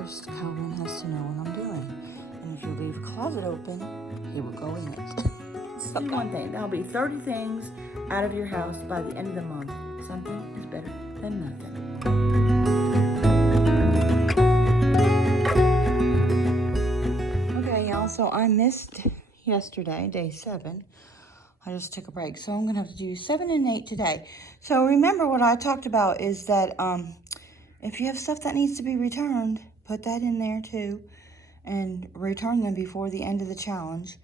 course, Calvin has to know what I'm doing. And if you leave a closet open, he will go in it. So one thing, there'll be 30 things out of your house by the end of the month. Something is better than nothing. Okay, y'all, so I missed yesterday, day 7. I just took a break, so I'm gonna have to do 7 and 8 today. So remember what I talked about is that if you have stuff that needs to be returned, put that in there too, and return them before the end of the challenge.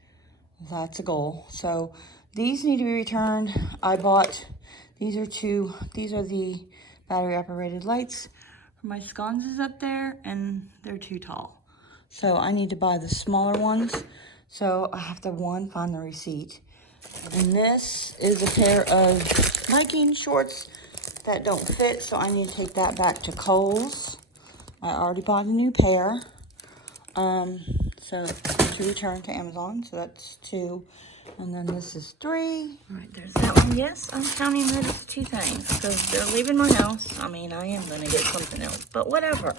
That's a goal. So these need to be returned. I bought, these are the battery operated lights for my sconces up there, and they're too tall. So I need to buy the smaller ones. So I have to, find the receipt. And this is a pair of hiking shorts that don't fit, so I need to take that back to Kohl's. I already bought a new pair. So to return to Amazon, so that's 2. And then this is 3. All right, there's that one. Yes, I'm counting that as 2 things because they're leaving my house. I mean, I am going to get something else, but whatever.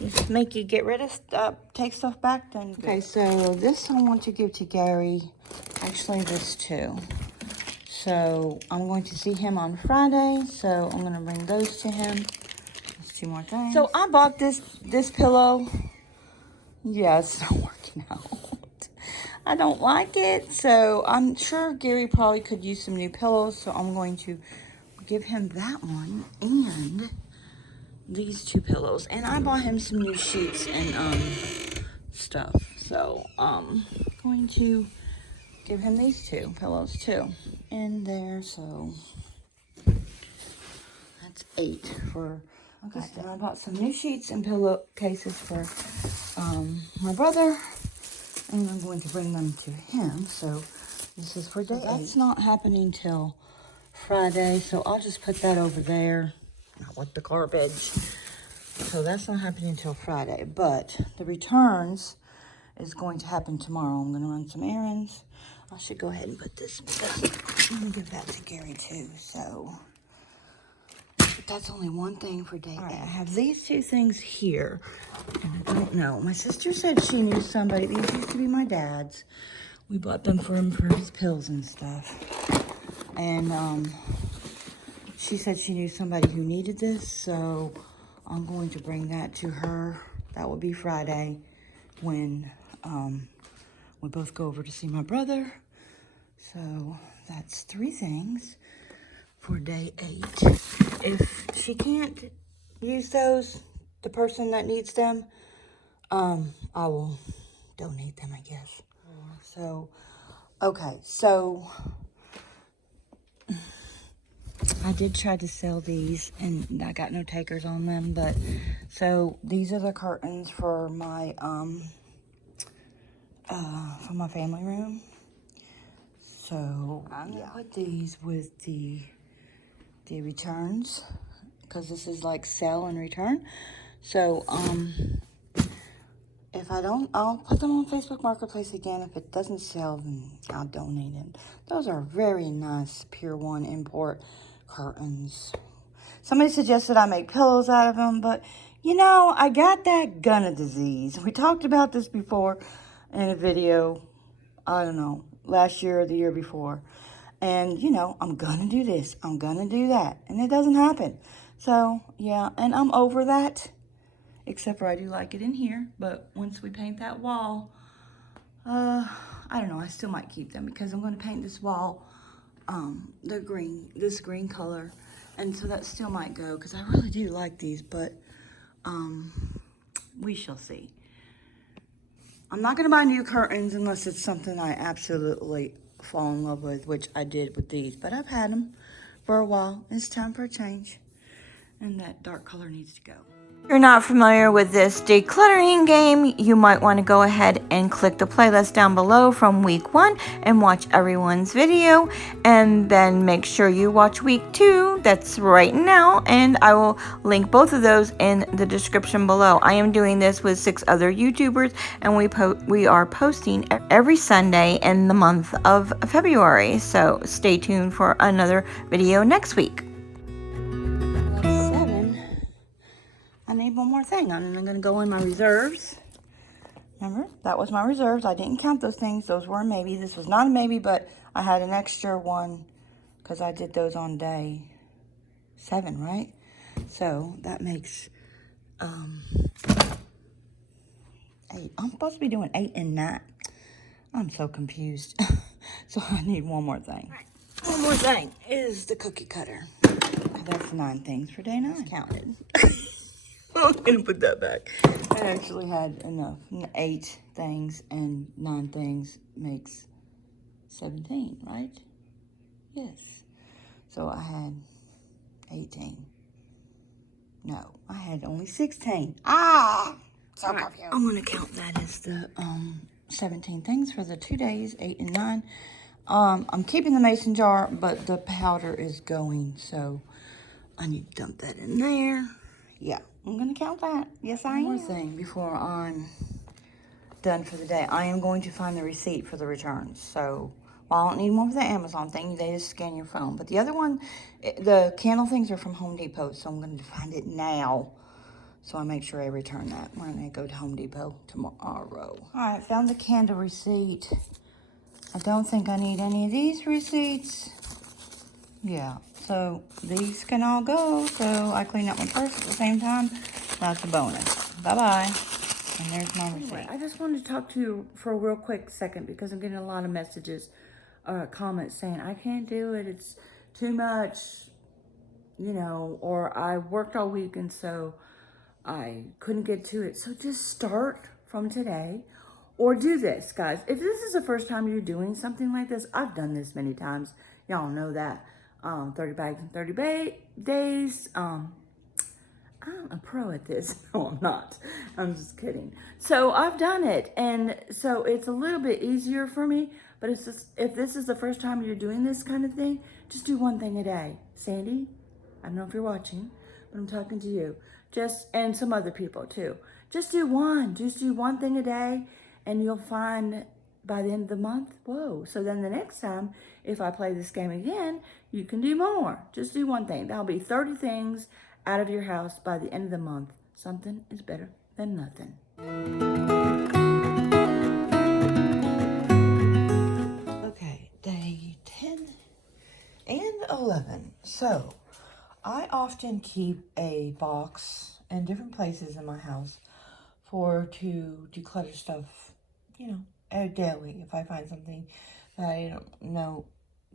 Just make you get rid of stuff, take stuff back, then. Okay, so this I want to give to Gary. Actually, this too. So I'm going to see him on Friday, so I'm going to bring those to him. Just 2 more things. So I bought this pillow. Yeah, it's not working out. I don't like it, so I'm sure Gary probably could use some new pillows, so I'm going to give him that one and these 2 pillows. And I bought him some new sheets and stuff, so I'm going to give him these 2 pillows too in there. So that's 8 for okay. Then I bought some new sheets and pillowcases for my brother, and I'm going to bring them to him. So this is for day 8. That's not happening till Friday, so I'll just put that over there, not with the garbage. So that's not happening until Friday, but the returns is going to happen tomorrow. I'm going to run some errands. I should go ahead and put this, I'm going to give that to Gary too. So but that's only one thing for day 8. I have these 2 things here, and I don't know. My sister said she knew somebody. These used to be my dad's. We bought them for him for his pills and stuff. And she said she knew somebody who needed this, so I'm going to bring that to her. That will be Friday when we both go over to see my brother. So that's 3 things for day 8. If she can't use those, the person that needs them, I will donate them, I guess. So, okay, so I did try to sell these, and I got no takers on them, but so these are the curtains for my family room. So I'm gonna put these with the returns, because this is like sell and return. So if I don't, I'll put them on Facebook Marketplace again. If it doesn't sell, then I'll donate it. Those are very nice Pier 1 import curtains. Somebody suggested I make pillows out of them, but you know, I got that gunna disease. We talked about this before in a video, I don't know, last year or the year before. And, you know, I'm gonna do this, I'm gonna do that, and it doesn't happen. So, yeah, and I'm over that, except for I do like it in here. But once we paint that wall, I don't know, I still might keep them, because I'm gonna paint this wall, this green color. And so that still might go, because I really do like these, but we shall see. I'm not gonna buy new curtains unless it's something I absolutely fall in love with, which I did with these, but I've had them for a while. It's time for a change, and that dark color needs to go. If you're not familiar with this decluttering game, you might want to go ahead and click the playlist down below from week 1 and watch everyone's video, and then make sure you watch week 2. That's right now, and I will link both of those in the description below. I am doing this with 6 other YouTubers, and we are posting every Sunday in the month of February, so stay tuned for another video next week. I need one more more thing. I'm going to go in my reserves. Remember, that was my reserves. I didn't count those things. Those were a maybe. This was not a maybe, but I had an extra one because I did those on day 7, right? So that makes 8. I'm supposed to be doing 8 and 9. I'm so confused. So I need one more thing. One more thing is the cookie cutter. That's 9 things for day 9. It's counted. I'm gonna put that back. I actually had enough. 8 things and 9 things makes 17, right? Yes. So I had 18. No, I had only 16. Ah! So right. I'm gonna count that as the 17 things for the 2 days, 8 and 9. I'm keeping the mason jar, but the powder is going, so I need to dump that in there. Yeah, I'm gonna count that. Yes, I am. One more thing before I'm done for the day. I am going to find the receipt for the returns. So, well, I don't need one for the Amazon thing. They just scan your phone. But the other one, the candle things are from Home Depot, so I'm going to find it now. So I make sure I return that when I go to Home Depot tomorrow. All right, found the candle receipt. I don't think I need any of these receipts. Yeah, so these can all go. So I clean up my purse at the same time. That's a bonus. Bye-bye. And there's my receipt. Anyway, I just wanted to talk to you for a real quick second because I'm getting a lot of messages, comments saying, I can't do it. It's too much, you know, or I worked all week and so I couldn't get to it. So just start from today or do this, guys. If this is the first time you're doing something like this, I've done this many times. Y'all know that. 30 bags in 30 days. I'm a pro at this. No, I'm not. I'm just kidding. So I've done it. And so it's a little bit easier for me. But it's just, if this is the first time you're doing this kind of thing, just do one thing a day. Sandy, I don't know if you're watching, but I'm talking to you. And some other people too. Just do one. Just do one thing a day. And you'll find by the end of the month, whoa. So then the next time, if I play this game again, you can do more. Just do one thing. That'll be 30 things out of your house by the end of the month. Something is better than nothing. Okay, day 10 and 11. So, I often keep a box in different places in my house to declutter stuff, you know, daily. If I find something that I no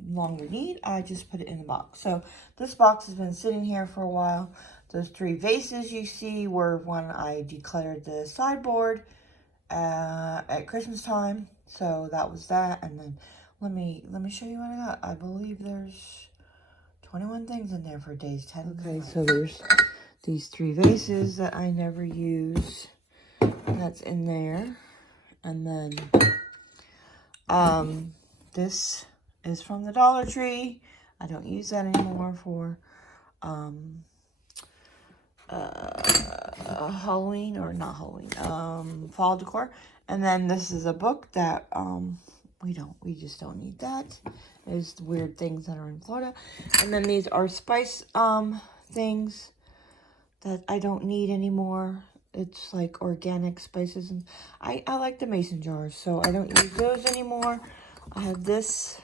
longer need, I just put it in the box. So this box has been sitting here for a while. Those 3 vases you see were when I decluttered the sideboard at Christmas time. So that was that. And then let me show you what I got. I believe there's 21 things in there for days 10. Okay, so there's these 3 vases that I never use. That's in there. And then this is from the Dollar Tree. I don't use that anymore for Halloween, or not Halloween, fall decor. And then this is a book that we just don't need that. There's weird things that are in Florida. And then these are spice things that I don't need anymore. It's like organic spices, and I like the mason jars, so I don't use those anymore. I have this,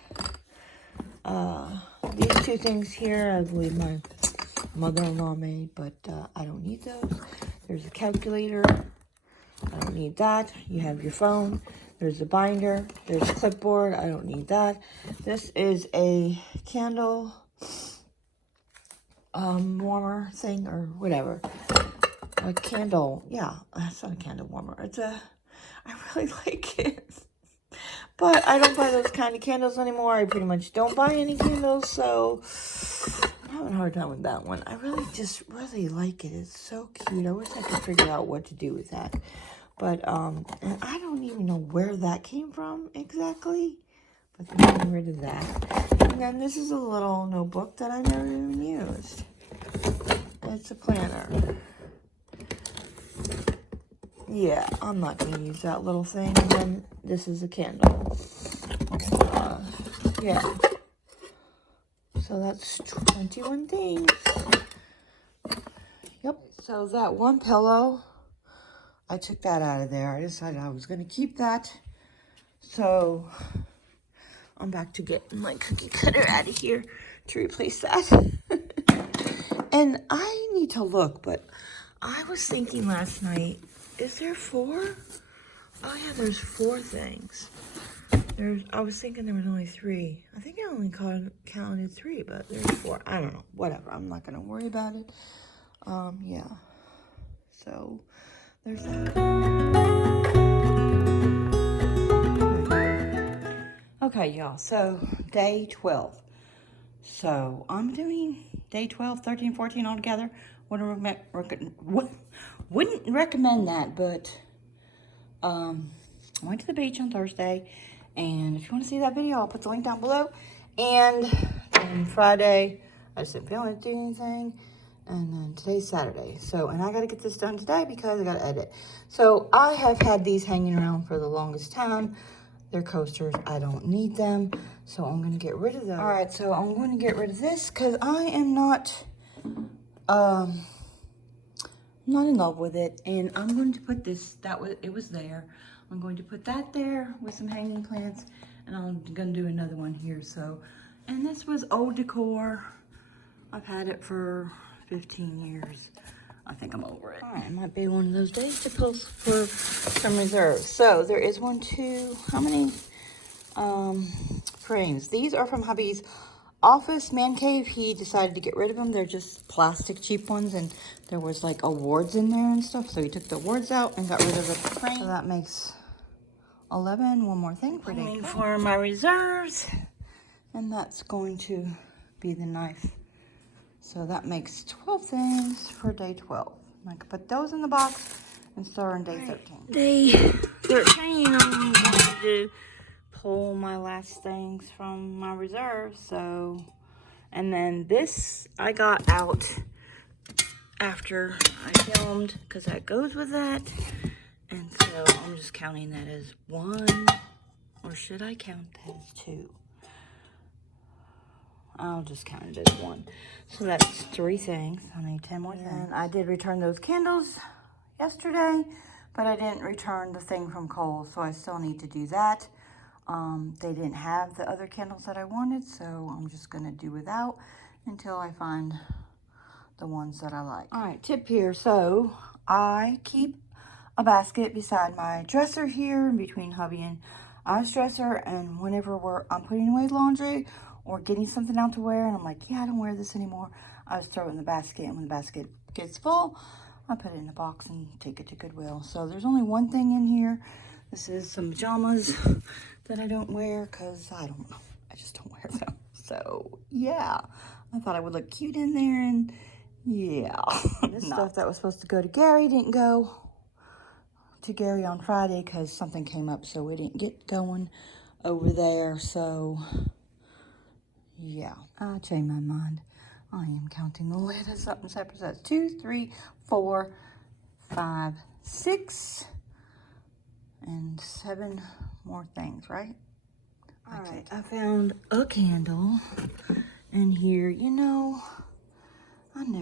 these 2 things here, I believe my mother-in-law made, but I don't need those. There's a calculator, I don't need that. You have your phone, there's a binder, there's a clipboard, I don't need that. This is a candle warmer thing, or whatever. A candle, yeah, that's not a candle warmer. I really like it. But I don't buy those kind of candles anymore. I pretty much don't buy any candles, so I'm having a hard time with that one. I really like it. It's so cute. I wish I could figure out what to do with that. But, and I don't even know where that came from exactly. But I'm getting rid of that. And then this is a little notebook that I never even used. It's a planner. Yeah, I'm not going to use that little thing. And then this is a candle. Yeah. So that's 21 things. Yep. So that one pillow, I took that out of there. I decided I was going to keep that. So I'm back to getting my cookie cutter out of here to replace that. And I need to look, but I was thinking last night, is there 4? Oh yeah, there's 4 things. I was thinking there was only 3. I think I only counted 3, but there's 4. I don't know. Whatever. I'm not going to worry about it. Yeah. So there's that. Okay, y'all. So day 12. So I'm doing day 12, 13, 14 all together. Wouldn't recommend that, but I went to the beach on Thursday, and if you want to see that video, I'll put the link down below. And then Friday, I just didn't feel like doing anything. And then today's Saturday. So, and I got to get this done today because I got to edit. So I have had these hanging around for the longest time. They're coasters. I don't need them. So I'm going to get rid of those. All right, so I'm going to get rid of this because I am not in love with it. And I'm going to put this, it was there. I'm going to put that there with some hanging plants. And I'm going to do another one here. So, and this was old decor. I've had it for 15 years. I think I'm over it. All right, it might be one of those days to post for some reserves. So there is 1, 2, how many frames? These are from hubby's office man cave. He decided to get rid of them. They're just plastic cheap ones, and there was like awards in there and stuff. So he took the awards out and got rid of the frame. So that makes 11. One more thing for day 12. For my reserves, and that's going to be the knife. So that makes 12 things for day 12. I can put those in the box and start on day 13. Day 13, I'm going to pull my last things from my reserve. So, and then this I got out after I filmed because that goes with that. And so I'm just counting that as 1, or should I count that as 2? I'll just count it as 1. So that's 3 things. I need 10 more things. I did return those candles yesterday, but I didn't return the thing from Kohl's, so I still need to do that. They didn't have the other candles that I wanted, so I'm just going to do without until I find the ones that I like. All right, tip here. So I keep a basket beside my dresser here between hubby and I's dresser, and whenever I'm putting away laundry or getting something out to wear, and I'm like, yeah, I don't wear this anymore, I just throw it in the basket, and when the basket gets full, I put it in a box and take it to Goodwill. So there's only 1 thing in here. This is some pajamas that I don't wear because I don't know. I just don't wear them. So yeah, I thought I would look cute in there, and yeah. This stuff that was supposed to go to Gary didn't go to Gary on Friday because something came up, so we didn't get going over there. So yeah, I changed my mind. I am counting the lid as something separate. So that's 2, 3, 4, 5, 6, and 7 more things, right? All right, I found a candle in here. You know, I'm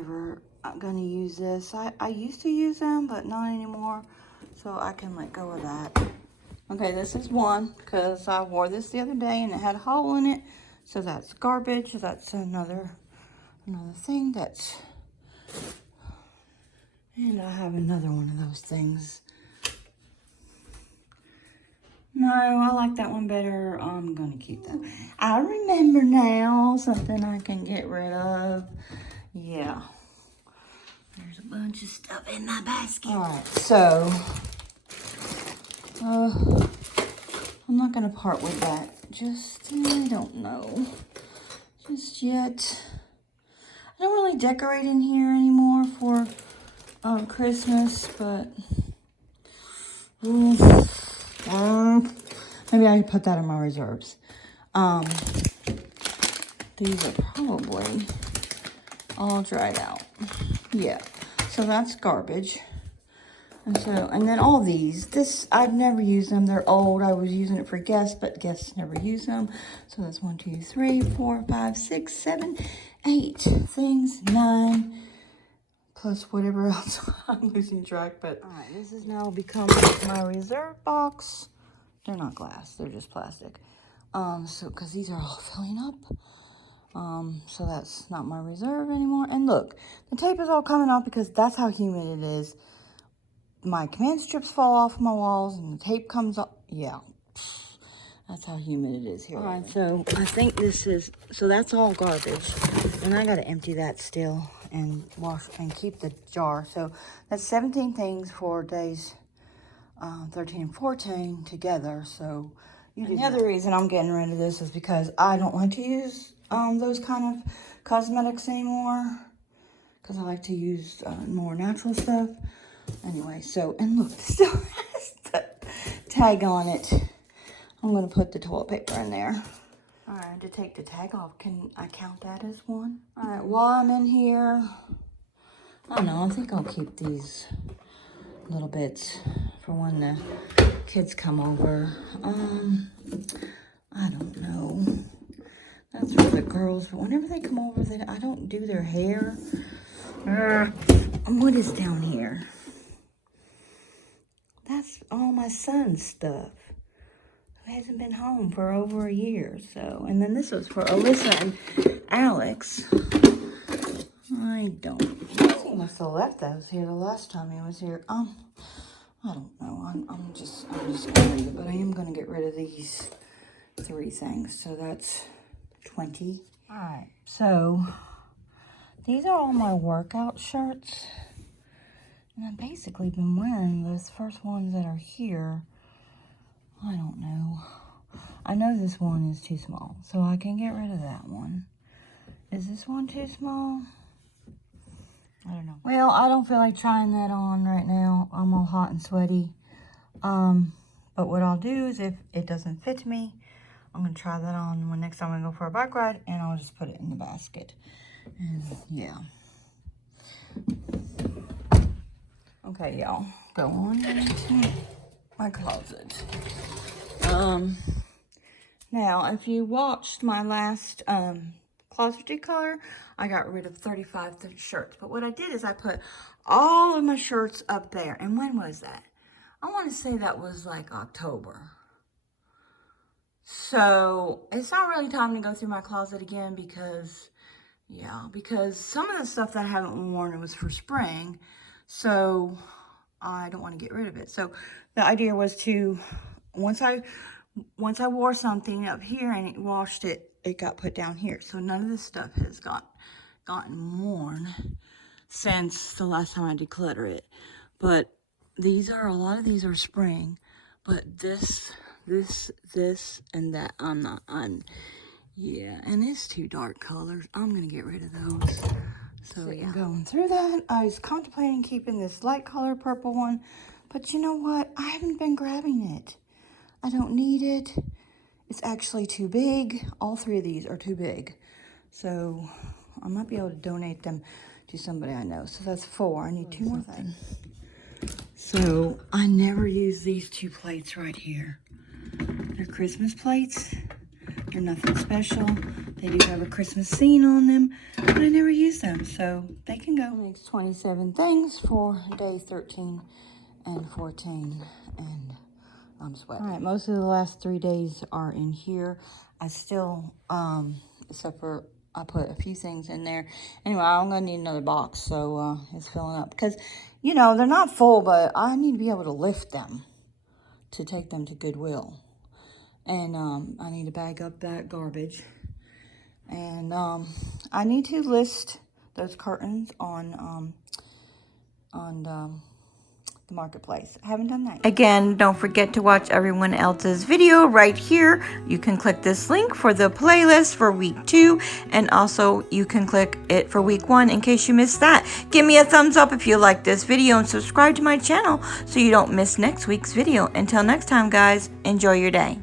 gonna use this. I used to use them, but not anymore. So I can let go of that. Okay, this is one because I wore this the other day and it had a hole in it. So that's garbage. That's another thing that's, and I have another one of those things. No, I like that one better. I'm gonna keep that. I remember now something I can get rid of. Yeah. There's a bunch of stuff in my basket. All right, so I'm not gonna part with that. I don't know. Just yet. I don't really decorate in here anymore for Christmas, but maybe I could put that in my reserves. These are probably all dried out. Yeah, so that's garbage. And then all these, I've never used them. They're old. I was using it for guests, but guests never use them. So that's 1, 2, 3, 4, 5, 6, 7, 8 things, 9, plus whatever else. I'm losing track, but all right, this has now become my reserve box. They're not glass, they're just plastic. So because these are all filling up. So that's not my reserve anymore. And look, the tape is all coming off because that's how humid it is. My command strips fall off my walls and the tape comes off. Yeah, that's how humid it is here. All right, so I think this is, so that's all garbage. And I got to empty that still and wash and keep the jar. So that's 17 things for days 13 and 14 together. So the other reason I'm getting rid of this is because I don't like to use those kind of cosmetics anymore, because I like to use more natural stuff. Anyway, so, and look, it still has the tag on it. I'm going to put the toilet paper in there. All right, to take the tag off, can I count that as one? All right, while I'm in here, I don't know, I think I'll keep these little bits for when the kids come over. I don't know. That's for the girls, but whenever they come over, I don't do their hair. What is down here? That's all my son's stuff. Who hasn't been home for over a year, so. And then this was for Alyssa and Alex. I don't know. He must have left those here the last time he was here. I don't know. I'm just gonna leave it, but I am gonna get rid of these 3 things. So that's 20. All right. So these are all my workout shirts, and I've basically been wearing those first ones that are here. I don't know. I know this one is too small, so I can get rid of that one. Is this one too small? I don't know. Well, I don't feel like trying that on right now. I'm all hot and sweaty. But what I'll do is if it doesn't fit me, I'm going to try that on when next time I go for a bike ride, and I'll just put it in the basket. And yeah. Okay, y'all. Go on into my closet. Now, if you watched my last closet declutter, I got rid of 35 shirts. But what I did is I put all of my shirts up there. And when was that? I want to say that was like October. So it's not really time to go through my closet again because, yeah, because some of the stuff that I haven't worn, it was for spring. So I don't want to get rid of it. So the idea was to, once I wore something up here and it washed it, it got put down here. So none of this stuff has gotten worn since the last time I declutter it. But these are, a lot of these are spring, but this, and that, yeah, and it's 2 dark colors. I'm going to get rid of those. So yeah, going through that, I was contemplating keeping this light color purple one, but you know what? I haven't been grabbing it. I don't need it. It's actually too big. All 3 of these are too big. So I might be able to donate them to somebody I know. So that's 4. I need 2 more things. So I never use these 2 plates right here. They're Christmas plates. They're nothing special. They do have a Christmas scene on them, but I never use them, so they can go. Makes 27 things for day 13 and 14, and I'm sweating. All right, most of the last 3 days are in here. I still, except for I put a few things in there. Anyway, I'm gonna need another box, so it's filling up. Because, you know, they're not full, but I need to be able to lift them to take them to Goodwill. And I need to bag up that garbage. And I need to list those curtains on the marketplace. I haven't done that yet. Again, don't forget to watch everyone else's video right here. You can click this link for the playlist for week 2, and also you can click it for week 1 in case you missed that. Give me a thumbs up if you like this video and subscribe to my channel so you don't miss next week's video. Until next time, guys, enjoy your day.